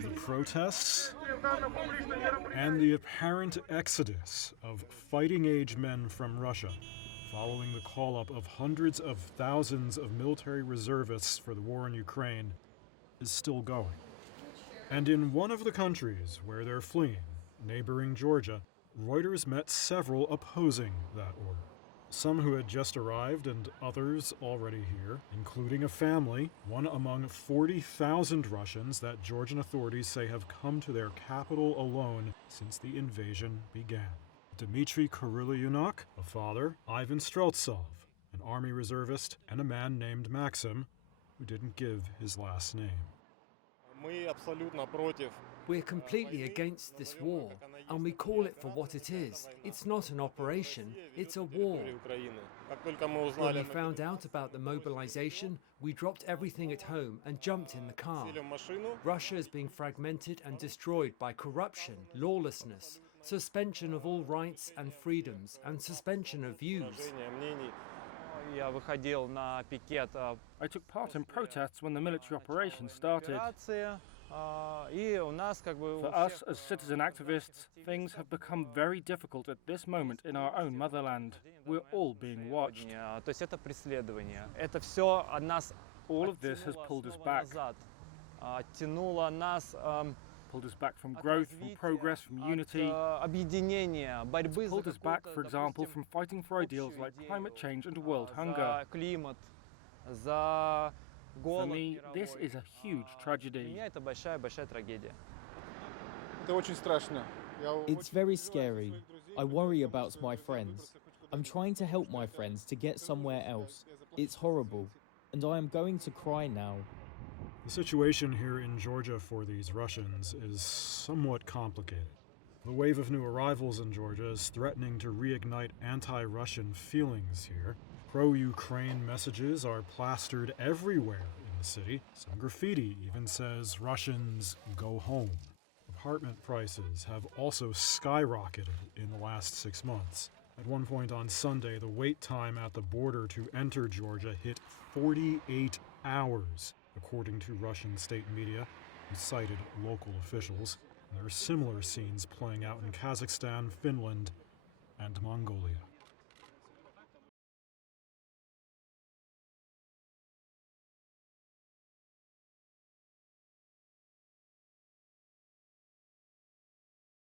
The protests and the apparent exodus of fighting-age men from Russia following the call-up of hundreds of thousands of military reservists for the war in Ukraine is still going. And in one of the countries where they're fleeing, neighboring Georgia, Reuters met several opposing that order. Some who had just arrived and others already here, including a family, one among 40,000 Russians that Georgian authorities say have come to their capital alone since the invasion began. Dmitry Kurylyunok, a father, Ivan Streltsov, an army reservist, and a man named Maxim, who didn't give his last name. We're completely against this war, and we call it for what it is. It's not an operation, it's a war. When we found out about the mobilization, we dropped everything at home and jumped in the car. Russia is being fragmented and destroyed by corruption, lawlessness, suspension of all rights and freedoms, and suspension of views. I took part in protests when the military operation started. For us as citizen activists, things have become very difficult at this moment in our own motherland. We're all being watched. All of this has pulled us back. Pulled us back from growth, from progress, from unity. It's pulled us back, for example, from fighting for ideals like climate change and world hunger. For me, this is a huge tragedy. It's very scary. I worry about my friends. I'm trying to help my friends to get somewhere else. It's horrible, and I am going to cry now. The situation here in Georgia for these Russians is somewhat complicated. The wave of new arrivals in Georgia is threatening to reignite anti-Russian feelings here. Pro-Ukraine messages are plastered everywhere in the city. Some graffiti even says Russians go home. Apartment prices have also skyrocketed in the last 6 months. At one point on Sunday, the wait time at the border to enter Georgia hit 48 hours, according to Russian state media, who cited local officials. There are similar scenes playing out in Kazakhstan, Finland, and Mongolia.